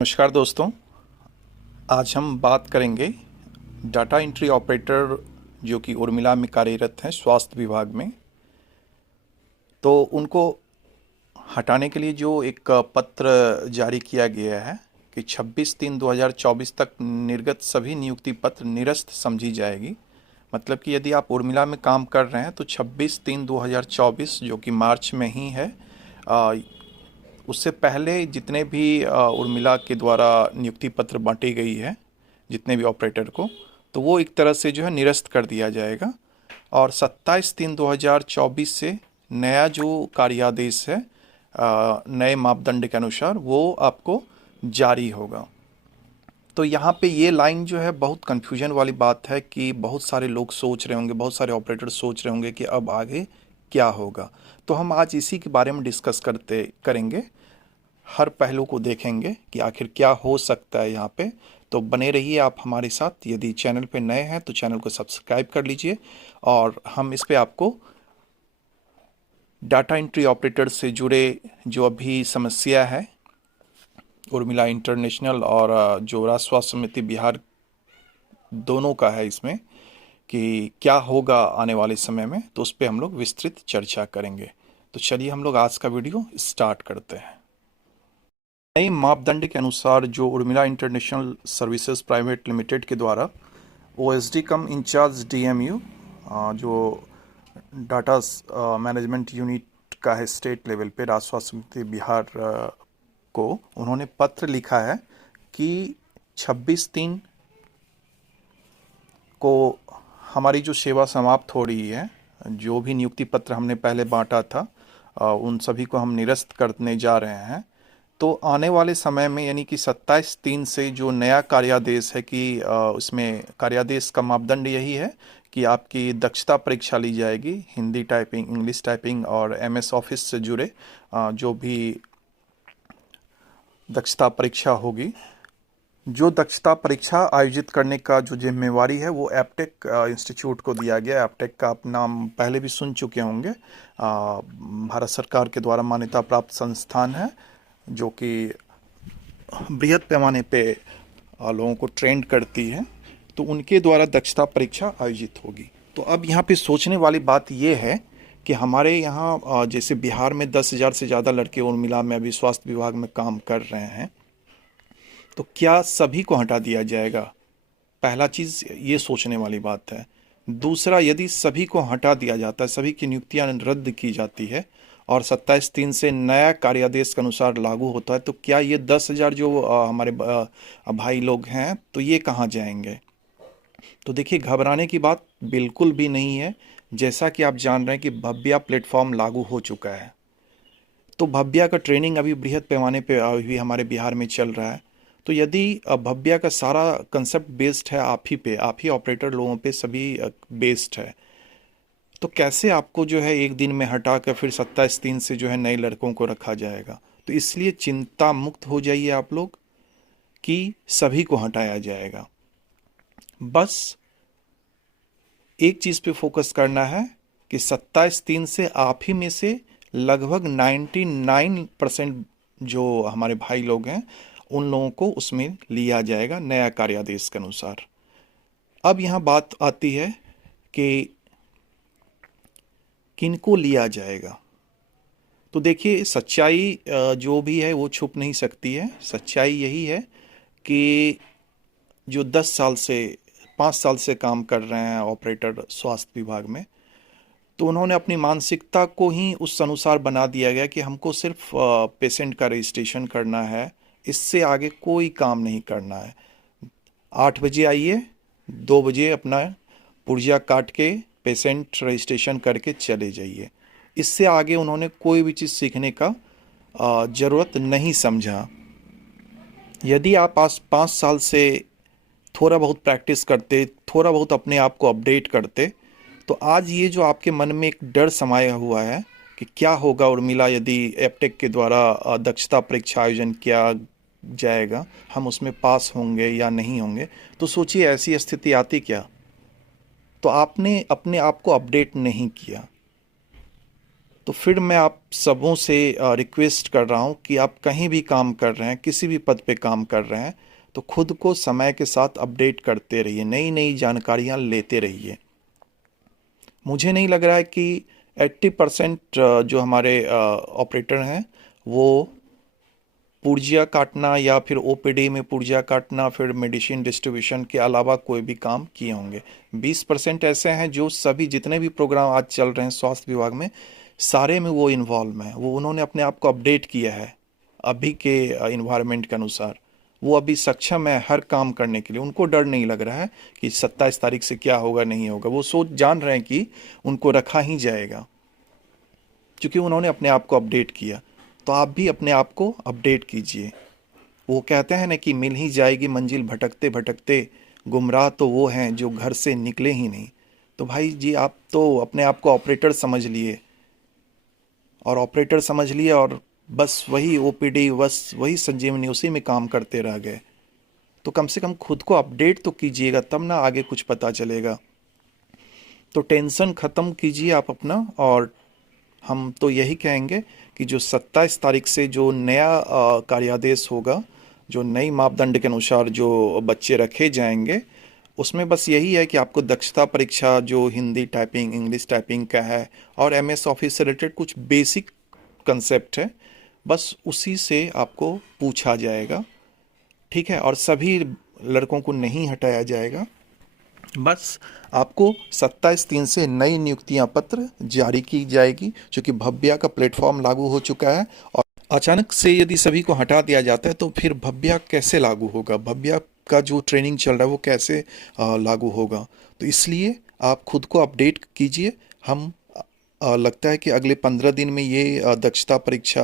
नमस्कार दोस्तों। आज हम बात करेंगे डाटा एंट्री ऑपरेटर जो कि उर्मिला में कार्यरत हैं स्वास्थ्य विभाग में। तो उनको हटाने के लिए जो एक पत्र जारी किया गया है कि 26/3/2024 तक निर्गत सभी नियुक्ति पत्र निरस्त समझी जाएगी। मतलब कि यदि आप उर्मिला में काम कर रहे हैं तो 26/3/2024 जो कि मार्च में ही है, उससे पहले जितने भी उर्मिला के द्वारा नियुक्ति पत्र बांटी गई है जितने भी ऑपरेटर को, तो वो एक तरह से जो है निरस्त कर दिया जाएगा। और 27/3/2024 से नया जो कार्यादेश है नए मापदंड के अनुसार वो आपको जारी होगा। तो यहाँ पे ये लाइन जो है बहुत कन्फ्यूजन वाली बात है कि बहुत सारे लोग सोच रहे होंगे, बहुत सारे ऑपरेटर सोच रहे होंगे कि अब आगे क्या होगा। तो हम आज इसी के बारे में डिस्कस करेंगे, हर पहलू को देखेंगे कि आखिर क्या हो सकता है यहाँ पे। तो बने रहिए आप हमारे साथ। यदि चैनल पे नए हैं तो चैनल को सब्सक्राइब कर लीजिए। और हम इस पे आपको डाटा एंट्री ऑपरेटर से जुड़े जो अभी समस्या है उर्मिला इंटरनेशनल और जो राष्ट्रीय स्वास्थ्य समिति बिहार दोनों का है इसमें कि क्या होगा आने वाले समय में, तो उस पर हम लोग विस्तृत चर्चा करेंगे। तो चलिए हम लोग आज का वीडियो स्टार्ट करते हैं। नए मापदंड के अनुसार जो Urmila international services private limited के द्वारा ओएसडी कम इंचार्ज डीएमयू जो डाटा मैनेजमेंट यूनिट का है स्टेट लेवल पे राष्ट्रीय स्वास्थ्य समिति बिहार को उन्होंने पत्र लिखा है कि 26/3 को हमारी जो सेवा समाप्त हो रही है। जो भी नियुक्ति पत्र हमने पहले बांटा था उन सभी को हम निरस्त करने जा रहे हैं। तो आने वाले समय में यानी कि 27/3 से जो नया कार्यादेश है कि उसमें कार्यादेश का मापदंड यही है कि आपकी दक्षता परीक्षा ली जाएगी, हिंदी टाइपिंग, इंग्लिश टाइपिंग और एमएस ऑफिस से जुड़े जो भी दक्षता परीक्षा होगी। जो दक्षता परीक्षा आयोजित करने का जो जिम्मेवारी है वो एपटेक इंस्टीट्यूट को दिया गया। एपटेक का आप नाम पहले भी सुन चुके होंगे। भारत सरकार के द्वारा मान्यता प्राप्त संस्थान है जो कि बृहद पैमाने पे लोगों को ट्रेंड करती है। तो उनके द्वारा दक्षता परीक्षा आयोजित होगी। तो अब यहाँ पे सोचने वाली बात ये है कि हमारे यहाँ जैसे बिहार में 10,000 से ज़्यादा लड़के उर्मिला में अभी स्वास्थ्य विभाग में काम कर रहे हैं, तो क्या सभी को हटा दिया जाएगा? पहला चीज़ ये सोचने वाली बात है। दूसरा, यदि सभी को हटा दिया जाता है, सभी की नियुक्तियां रद्द की जाती है और 27/3 से नया कार्यादेश के अनुसार लागू होता है, तो क्या ये 10,000 जो हमारे भाई लोग हैं तो ये कहाँ जाएंगे? तो देखिए, घबराने की बात बिल्कुल भी नहीं है। जैसा कि आप जान रहे हैं कि भव्या प्लेटफॉर्म लागू हो चुका है, तो भव्या का ट्रेनिंग अभी बृहद पैमाने पे अभी हमारे बिहार में चल रहा है। तो यदि भव्या का सारा कंसेप्ट बेस्ड है आप ही ऑपरेटर लोगों पे सभी बेस्ड है, तो कैसे आपको जो है एक दिन में हटा कर फिर 27/3 से जो है नए लड़कों को रखा जाएगा? तो इसलिए चिंता मुक्त हो जाइए आप लोग कि सभी को हटाया जाएगा। बस एक चीज़ पे फोकस करना है कि 27/3 से आप ही में से लगभग 99% जो हमारे भाई लोग हैं उन लोगों को उसमें लिया जाएगा नया कार्यादेश के अनुसार। अब यहाँ बात आती है कि किनको लिया जाएगा। तो देखिए, सच्चाई जो भी है वो छुप नहीं सकती है। सच्चाई यही है कि जो 5 साल से काम कर रहे हैं ऑपरेटर स्वास्थ्य विभाग में, तो उन्होंने अपनी मानसिकता को ही उस अनुसार बना दिया गया कि हमको सिर्फ पेशेंट का रजिस्ट्रेशन करना है, इससे आगे कोई काम नहीं करना है। 8 बजे आइए, 2 बजे अपना पुर्जा काट के पेशेंट रजिस्ट्रेशन करके चले जाइए। इससे आगे उन्होंने कोई भी चीज़ सीखने का ज़रूरत नहीं समझा। यदि आप आज 5 साल से थोड़ा बहुत प्रैक्टिस करते, थोड़ा बहुत अपने आप को अपडेट करते, तो आज ये जो आपके मन में एक डर समाया हुआ है कि क्या होगा उर्मिला यदि एपटेक के द्वारा दक्षता परीक्षा आयोजन किया जाएगा, हम उसमें पास होंगे या नहीं होंगे, तो सोचिए ऐसी स्थिति आती क्या? तो आपने अपने आप को अपडेट नहीं किया। तो फिर मैं आप सबों से रिक्वेस्ट कर रहा हूँ कि आप कहीं भी काम कर रहे हैं, किसी भी पद पे काम कर रहे हैं, तो खुद को समय के साथ अपडेट करते रहिए, नई नई जानकारियाँ लेते रहिए। मुझे नहीं लग रहा है कि 80% जो हमारे ऑपरेटर हैं वो पुर्जिया काटना या फिर ओपीडी में पुर्जिया काटना, फिर मेडिसिन डिस्ट्रीब्यूशन के अलावा कोई भी काम किए होंगे। 20% ऐसे हैं जो सभी जितने भी प्रोग्राम आज चल रहे हैं स्वास्थ्य विभाग में, सारे में वो इन्वॉल्व हैं। वो उन्होंने अपने आप को अपडेट किया है अभी के इन्वायरमेंट के अनुसार। वो अभी सक्षम है हर काम करने के लिए। उनको डर नहीं लग रहा है कि 27 तारीख से क्या होगा नहीं होगा। वो सोच जान रहे हैं कि उनको रखा ही जाएगा, क्योंकि उन्होंने अपने आप को अपडेट किया। तो आप भी अपने आप को अपडेट कीजिए। वो कहते हैं ना कि मिल ही जाएगी मंजिल भटकते भटकते, गुमराह तो वो हैं जो घर से निकले ही नहीं। तो भाई जी, आप तो अपने आप को ऑपरेटर समझ लिए, और ऑपरेटर समझ लिए और बस वही ओपीडी, बस वही संजीवनी, उसी में काम करते रह गए। तो कम से कम खुद को अपडेट तो कीजिएगा, तब ना आगे कुछ पता चलेगा। तो टेंशन ख़त्म कीजिए आप अपना। और हम तो यही कहेंगे कि जो 27 तारीख से जो नया कार्यादेश होगा, जो नई मापदंड के अनुसार जो बच्चे रखे जाएंगे, उसमें बस यही है कि आपको दक्षता परीक्षा जो हिंदी टाइपिंग, इंग्लिश टाइपिंग का है, और एमएस ऑफिस से रिलेटेड कुछ बेसिक कंसेप्ट है, बस उसी से आपको पूछा जाएगा। ठीक है, और सभी लड़कों को नहीं हटाया जाएगा। बस आपको 27/3 से नई नियुक्तियां पत्र जारी की जाएगी, क्योंकि भव्या का प्लेटफॉर्म लागू हो चुका है। और अचानक से यदि सभी को हटा दिया जाता है तो फिर भव्या कैसे लागू होगा, भव्या का जो ट्रेनिंग चल रहा है वो कैसे लागू होगा। तो इसलिए आप खुद को अपडेट कीजिए। हम लगता है कि अगले 15 दिन में ये दक्षता परीक्षा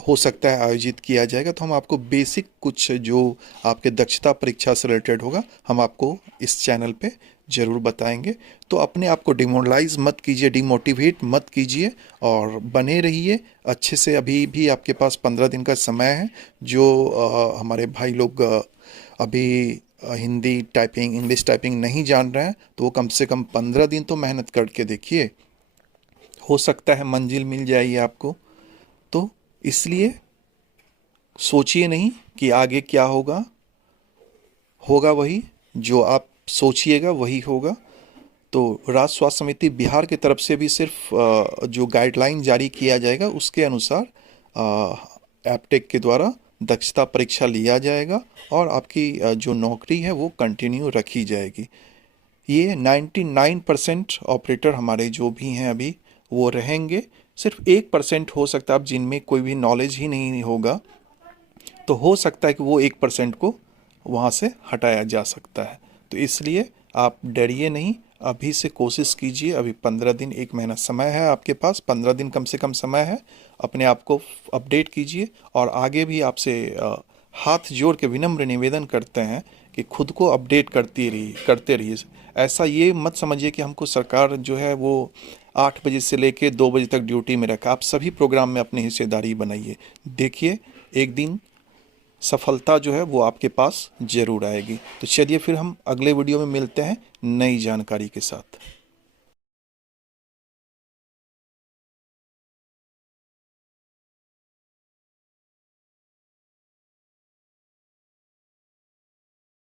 हो सकता है आयोजित किया जाएगा। तो हम आपको बेसिक कुछ जो आपके दक्षता परीक्षा से रिलेटेड होगा, हम आपको इस चैनल पे ज़रूर बताएंगे। तो अपने आप को डिमोरलाइज मत कीजिए, डिमोटिवेट मत कीजिए, और बने रहिए अच्छे से। अभी भी आपके पास 15 दिन का समय है। जो हमारे भाई लोग अभी हिंदी टाइपिंग, इंग्लिश टाइपिंग नहीं जान रहे हैं, तो वो कम से कम 15 दिन तो मेहनत करके देखिए, हो सकता है मंजिल मिल जाएगी आपको। तो इसलिए सोचिए नहीं कि आगे क्या होगा, होगा वही जो आप सोचिएगा वही होगा। तो राज्य स्वास्थ्य समिति बिहार की तरफ से भी सिर्फ जो गाइडलाइन जारी किया जाएगा उसके अनुसार एप्टेक के द्वारा दक्षता परीक्षा लिया जाएगा, और आपकी जो नौकरी है वो कंटिन्यू रखी जाएगी। ये 99% ऑपरेटर हमारे जो भी हैं अभी वो रहेंगे। सिर्फ 1% हो सकता है, अब जिनमें कोई भी नॉलेज ही नहीं होगा, तो हो सकता है कि वो 1% को वहाँ से हटाया जा सकता है। तो इसलिए आप डरिए नहीं, अभी से कोशिश कीजिए। अभी 15 दिन, 1 महीना समय है आपके पास, 15 दिन कम से कम समय है। अपने आप को अपडेट कीजिए, और आगे भी आपसे हाथ जोड़ के विनम्र निवेदन करते हैं कि खुद को अपडेट करते रहिए। ऐसा ये मत समझिए कि हमको सरकार जो है वो 8 बजे से लेके 2 बजे तक ड्यूटी में रखा। आप सभी प्रोग्राम में अपनी हिस्सेदारी बनाइए। देखिए, एक दिन सफलता जो है वो आपके पास ज़रूर आएगी। तो चलिए फिर हम अगले वीडियो में मिलते हैं नई जानकारी के साथ।